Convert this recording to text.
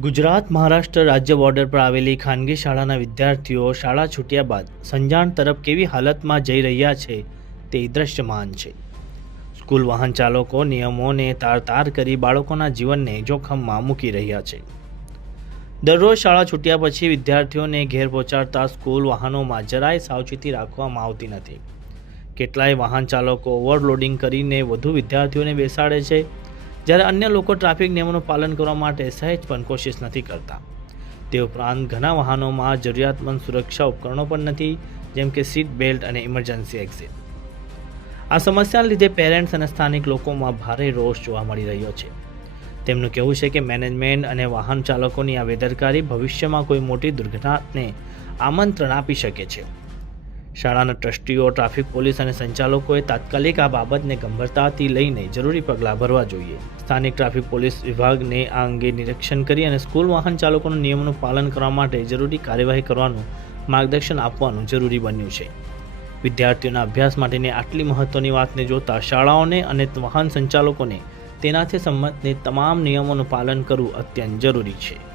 ગુજરાત મહારાષ્ટ્ર રાજ્ય બોર્ડર પર આવેલી ખાનગી શાળાના વિદ્યાર્થીઓ શાળા છૂટ્યા બાદ સંજાણ તરફ કેવી હાલતમાં જઈ રહ્યા છે તે દ્રશ્યમાન છે. સ્કૂલ વાહન ચાલકો નિયમોને તાર તાર કરી બાળકોના જીવનને જોખમમાં મૂકી રહ્યા છે. દરરોજ શાળા છૂટ્યા પછી વિદ્યાર્થીઓને ઘેર પહોંચાડતા સ્કૂલ વાહનોમાં જરાય સાવચેતી રાખવામાં આવતી નથી. કેટલાય વાહન ચાલકો ઓવરલોડિંગ કરીને વધુ વિદ્યાર્થીઓને બેસાડે છે જ્યારે અન્ય લોકો ટ્રાફિક નિયમોનું પાલન કરવા માટે સહેજ પણ કોશિશ નથી કરતા. તે ઉપરાંત ઘણા વાહનોમાં જરૂરિયાતમંદ સુરક્ષા ઉપકરણો પણ નથી, જેમ કે સીટ બેલ્ટ અને ઇમરજન્સી એક્ઝિટ આ સમસ્યાને લીધે પેરેન્ટ્સ અને સ્થાનિક લોકોમાં ભારે રોષ જોવા મળી રહ્યો છે. તેમનું કહેવું છે કે મેનેજમેન્ટ અને વાહન ચાલકોની આ બેદરકારી ભવિષ્યમાં કોઈ મોટી દુર્ઘટનાને આમંત્રણ આપી શકે છે. શાળાના ટ્રસ્ટીઓ, ટ્રાફિક પોલીસ અને સંચાલકોએ તાત્કાલિક આ બાબતને ગંભીરતાથી લઈને જરૂરી પગલાં ભરવા જોઈએ. સ્થાનિક ટ્રાફિક પોલીસ વિભાગને આ અંગે નિરીક્ષણ કરી અને સ્કૂલ વાહન ચાલકોના નિયમોનું પાલન કરવા માટે જરૂરી કાર્યવાહી કરવાનું માર્ગદર્શન આપવાનું જરૂરી બન્યું છે. વિદ્યાર્થીઓના અભ્યાસ માટેની આટલી મહત્ત્વની વાતને જોતા શાળાઓને અને વાહન સંચાલકોને તેનાથી સંબંધિત તમામ નિયમોનું પાલન કરવું અત્યંત જરૂરી છે.